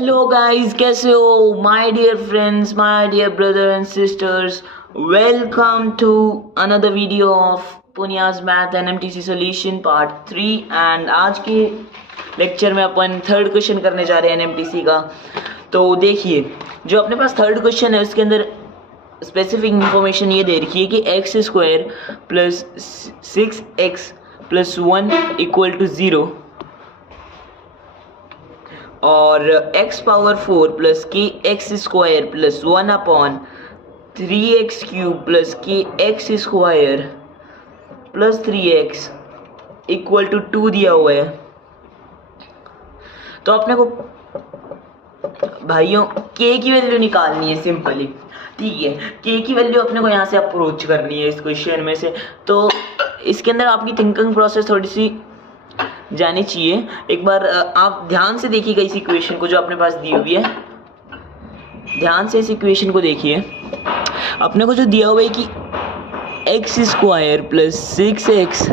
Hello guys, कैसे हो my dear friends, my dear brother and sisters. Welcome to another video of Puniya's math NMTC solution part 3। And आज के lecture में अपन third question करने जा रहे हैं एनएमटीसी का। तो देखिए, जो अपने पास थर्ड क्वेश्चन है उसके अंदर स्पेसिफिक इंफॉर्मेशन ये दे रखी है कि x square plus 6x plus 1 equal to 0 और x power 4 plus k x square plus 1 upon 3x cube plus k x square plus 3x equal to 2 दिया हुआ है। तो अपने को भाइयों k की वैल्यू निकालनी है सिंपली, ठीक है। k की वैल्यू अपने को यहाँ से अप्रोच करनी है इस क्वेश्चन में से। तो इसके अंदर आपकी थिंकिंग प्रोसेस थोड़ी सी जानी चाहिए। एक बार आप ध्यान से देखिएगा इस इक्वेशन को जो अपने पास दी हुई है, ध्यान से इस इक्वेशन को देखिए। अपने को जो दिया हुआ है कि x square plus 6x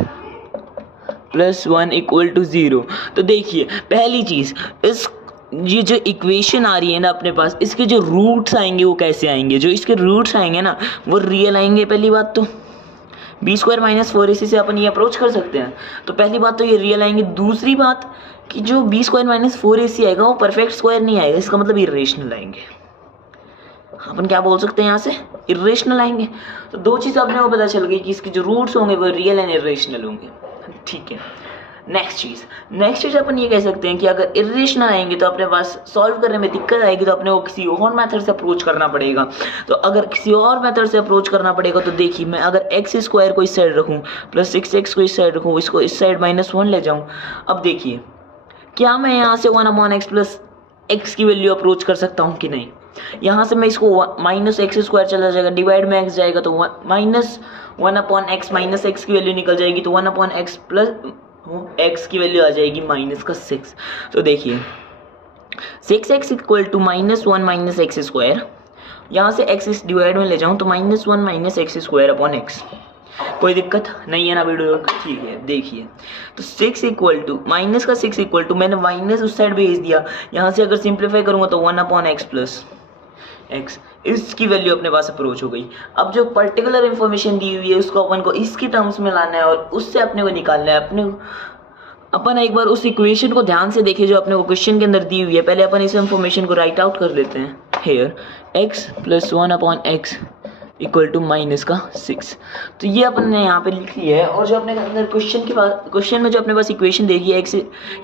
plus 1 equal to 0। तो देखिए, पहली चीज, इस ये जो इक्वेशन आ रही है ना अपने पास, इसके जो रूट्स आएंगे वो कैसे आएंगे? जो इसके रूट्स आएंगे ना वो रियल आएंगे। पहली बात तो b² माइनस 4ac से अपन ये अप्रोच कर सकते हैं। तो पहली बात तो ये रियल आएंगे। दूसरी बात कि जो b² माइनस 4ac आएगा वो परफेक्ट स्क्वायर नहीं आएगा, इसका मतलब इरेशनल आएंगे। अपन क्या बोल सकते हैं यहाँ से? इरेशनल आएंगे। तो दो चीज़ अपने को पता चल गई कि इसके जो रूट्स होंगे वो रियल एंड इरेशनल होंगे, ठीक है। नेक्स्ट चीज़ अपन ये कह सकते हैं कि अगर इरेशनल आएंगे तो अपने पास सॉल्व करने में दिक्कत आएगी, तो अपने को किसी और मेथड से अप्रोच करना पड़ेगा। तो अगर किसी और मेथड से अप्रोच करना पड़ेगा तो देखिए, मैं अगर एक्स स्क्वायर को इस साइड रखूँ प्लस 6x को इस साइड रखूँ, इसको इस साइड -1 ले जाऊँ। अब देखिए, क्या मैं यहाँ से 1/x प्लस x की वैल्यू अप्रोच कर सकता हूँ कि नहीं? यहाँ से मैं इसको -x² चला जाएगा, डिवाइड में x जाएगा तो -1/x माइनस x की वैल्यू निकल जाएगी, तो 1/x प्लस x की वैल्यू आ जाएगी -6। तो देखिए 6x equal to -1 minus x square, यहाँ से x इस डिवाइड में ले जाऊँ तो -1 minus x square upon x। कोई दिक्कत नहीं है ना वीडियो? ठीक है। देखिए, तो 6 इक्वल टू माइनस का 6 इक्वल टू, मैंने माइनस उस साइड भेज दिया, यहाँ से अगर सिंप्लीफाई करूँगा तो 1/x प्लस x, इसकी वैल्यू अपने पास अप्रोच हो गई। अब जो पर्टिकुलर इंफॉर्मेशन दी हुई है उसको अपन को इसकी टर्म्स में लाना है और उससे अपने को निकालना है। अपन एक बार उस इक्वेशन को ध्यान से देखें जो अपने को क्वेश्चन के अंदर दी हुई है। पहले अपन इस इंफॉर्मेशन को राइट आउट कर लेते हैं। Here x plus 1/x equal to -6। तो ये अपन ने यहाँ पे लिख लिया है। और जो अपने अंदर क्वेश्चन में जो अपने पास इक्वेशन देखी है, x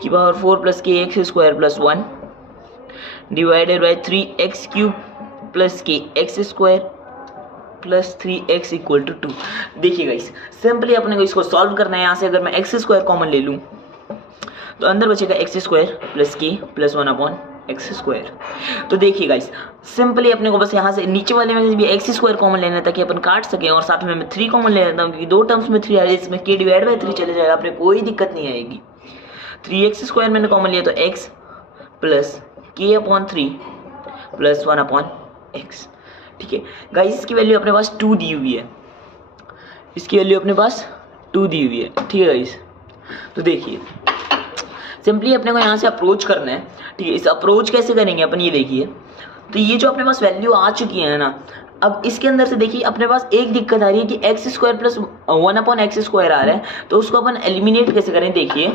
की power 4 plus k x square plus 1 divided by 3x cube plus k x square plus 3x equal to 2। देखिए गाइस, सिंपली अपने को इसको सॉल्व करना है। यहाँ से अगर मैं एक्स स्क्वायर कॉमन ले लूँ तो अंदर बचेगा एक्स स्क्वायर प्लस के प्लस 1/x स्क्वायर। तो देखिए गाइस, सिंपली अपने को बस यहाँ से नीचे वाले में भी एक्स स्क्वायर कॉमन लेना है ताकि अपन काट सकें, और साथ में मैं 3 कॉमन ले लेता हूँ क्योंकि दो टर्म्स में 3 आ रही है, इसमें k डिवाइड बाई 3 चले जाएगा, अपने कोई दिक्कत नहीं आएगी। 3x स्क्वायर मैंने कॉमन लिया तो x plus k/3 plus 1/x, ठीक है गाइस। इसकी वैल्यू अपने पास 2 दी हुई है, इसकी वैल्यू अपने पास 2 दी हुई है, ठीक है गाइस। तो देखिए, सिंपली अपने को यहाँ से अप्रोच करना है, ठीक है। इस अप्रोच कैसे करेंगे अपन, ये देखिए। तो ये जो अपने पास वैल्यू आ चुकी है ना, अब इसके अंदर से देखिए अपने पास एक दिक्कत आ रही है कि x square plus 1/x square आ रहा है, तो उसको अपन एलिमिनेट कैसे करें? देखिए,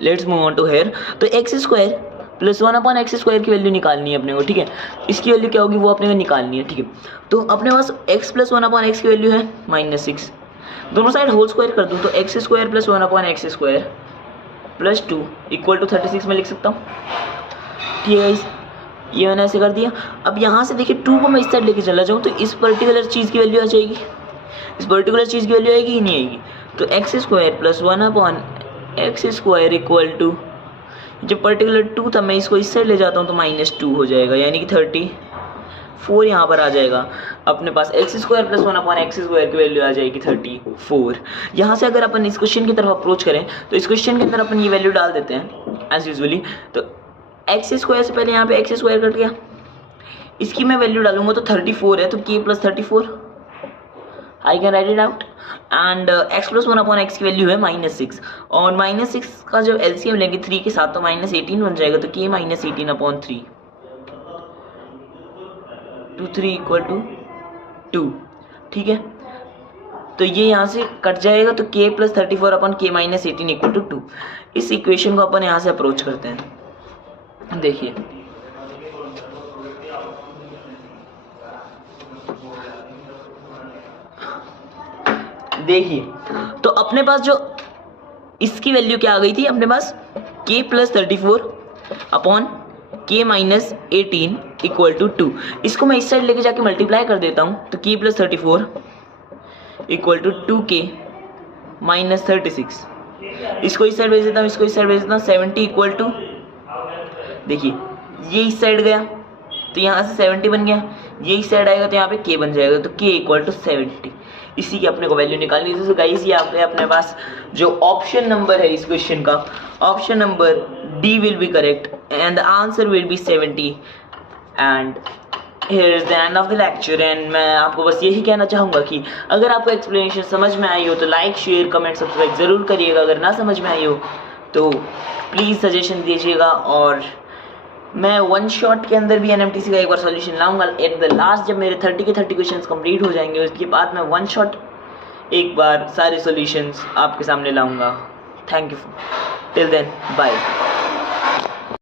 let's move on to here. तो x square plus 1/x square की वैल्यू निकालनी है अपने को, ठीक है। इसकी वैल्यू क्या होगी वो अपने को निकालनी है, ठीक है। तो अपने पास x प्लस 1/x की वैल्यू है -6। दोनों साइड होल स्क्वायर कर दूँ तो x square plus 1/x square plus 2 equal to 36 में लिख सकता हूँ, ठीक है। ये मैंने ऐसे कर दिया। अब यहाँ से देखिए 2 को मैं इस साइड लेके चला जाऊँ तो इस पर्टिकुलर चीज़ की वैल्यू आ जाएगी, इस पर्टिकुलर चीज़ की वैल्यू आएगी ही नहीं आएगी। तो x square plus 1/x square equal to, जो पर्टिकुलर 2 था मैं इसको इस साइड ले जाता हूँ तो -2 हो जाएगा, यानी कि 34 यहाँ पर आ जाएगा। अपने पास x square plus 1/x square की वैल्यू आ जाएगी 34। यहाँ से अगर अपन इस क्वेश्चन की तरफ अप्रोच करें तो इस क्वेश्चन के अंदर अपन ये वैल्यू डाल देते हैं एज यूजुअली। तो एक्स स्क्वायर से पहले यहाँ पे एक्स स्क्वायर कट गया, इसकी मैं वैल्यू डालूंगा तो 34 है, तो k plus 34 I can write it out. And x plus one upon x की वैल्यू है -6 और -6 का जब एलसीएम लेंगे 3 के साथ तो -18 बन जाएगा, तो k -18 upon 3 to 3 equal to 2, ठीक है। तो ये यहाँ से कट जाएगा, तो k plus 34 upon k -18 equal to 2। इस इक्वेशन को अपन यहाँ से अप्रोच करते हैं। देखिए तो अपने पास जो इसकी वैल्यू क्या आ गई थी अपने पास, k plus 34 upon k minus 18 equal to 2। इसको मैं इस साइड लेके जाके मल्टीप्लाई कर देता हूँ, तो k plus 34 equal to 2k minus 36। इसको इस साइड भेज देता हूँ, इसको इस साइड भेज देता हूँ, 70 इक्वल टू, देखिए ये इस साइड गया तो यहाँ से 70 बन गया, ये इस साइड आएगा तो यहाँ पे k बन जाएगा, तो k इक्वल टू 70। इसी की अपने को वैल्यू निकालनी है। तो गाइस ये अपने पास जो ऑप्शन नंबर है इस क्वेश्चन का, option number D will be correct and the answer will be 70। And here is the end of the lecture. And मैं आपको बस यही कहना चाहूँगा कि अगर आपको एक्सप्लेनेशन समझ में आई हो तो लाइक शेयर कमेंट सब्सक्राइब ज़रूर करिएगा। अगर ना समझ में आई हो तो प्लीज़ सजेशन दीजिएगा, और मैं वन शॉट के अंदर भी एनएमटीसी का एक बार सॉल्यूशन लाऊंगा एट द लास्ट। जब मेरे 30 के 30 क्वेश्चंस कंप्लीट हो जाएंगे उसके बाद मैं वन शॉट एक बार सारे सॉल्यूशंस आपके सामने लाऊंगा। Thank you, till then bye.